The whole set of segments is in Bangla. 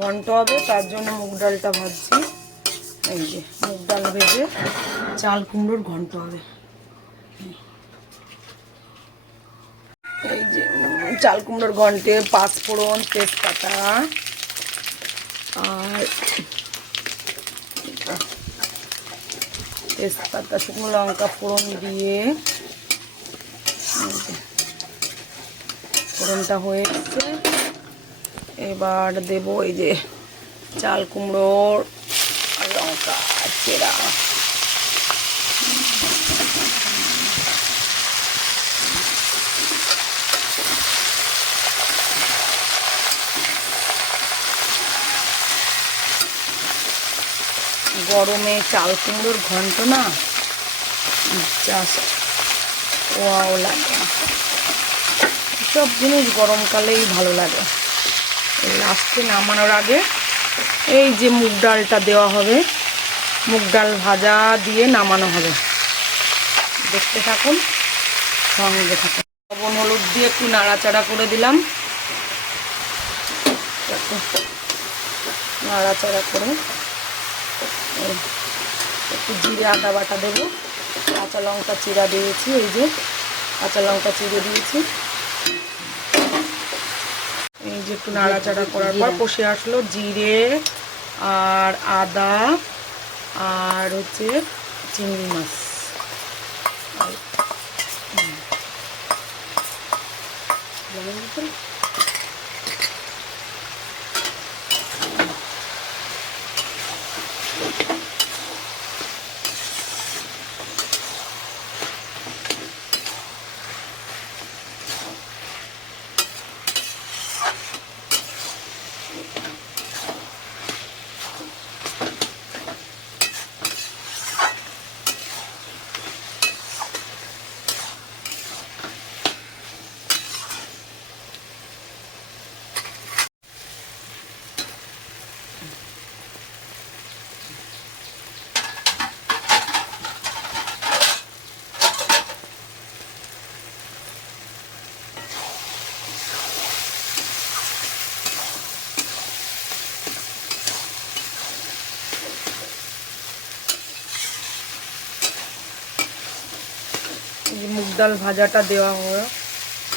ঘন্ট হবে, তার জন্য মুগ ডালটা ভাজছি। এই যে মুগ ডাল ভেজে চাল কুমড়োর ঘন্ট হবে। এই যে চাল কুমড়োর ঘন্টে পাঁচফোড়ন, তেজপাতা আর তেজপাতা, শুকনো লঙ্কা ফোড়ন দিয়ে ফোড়নটা হয়ে গেছে। এবার দেব এই যে চাল কুমড়োর লঙ্কা চেরা, গরমে চাল কুমড়োর ঘন্ট না জাস্ট ওয়াও লাগে। সব জিনিস গরমকালেই ভালো লাগে। লাস্টে নামানোর আগে এই যে মুগ ডালটা দেওয়া হবে, মুগ ডাল ভাজা দিয়ে নামানো হবে। দেখতে থাকুন, সঙ্গে থাকুন। লবণ হলুদ দিয়ে একটু নাড়াচাড়া করে দিলাম। নাড়াচাড়া করে একটু জিরে আদা বাটা দেবো, কাঁচা লঙ্কা চিরা দিয়েছি, এই যে কাঁচা লঙ্কা চিরে দিয়েছি। এই যে একটু নাড়াচাড়া করার পর কষে আসলো জিরে আর আদা আর হচ্ছে চিংড়ি মাছ। মুগ ডাল ভাজাটা দেওয়া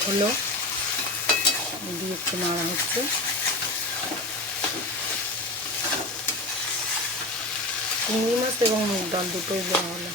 হলো, দিয়ে একটু নাড়া হচ্ছে। চিংড়ি মাছ এবং মুগ ডাল দুটোই দেওয়া হলো।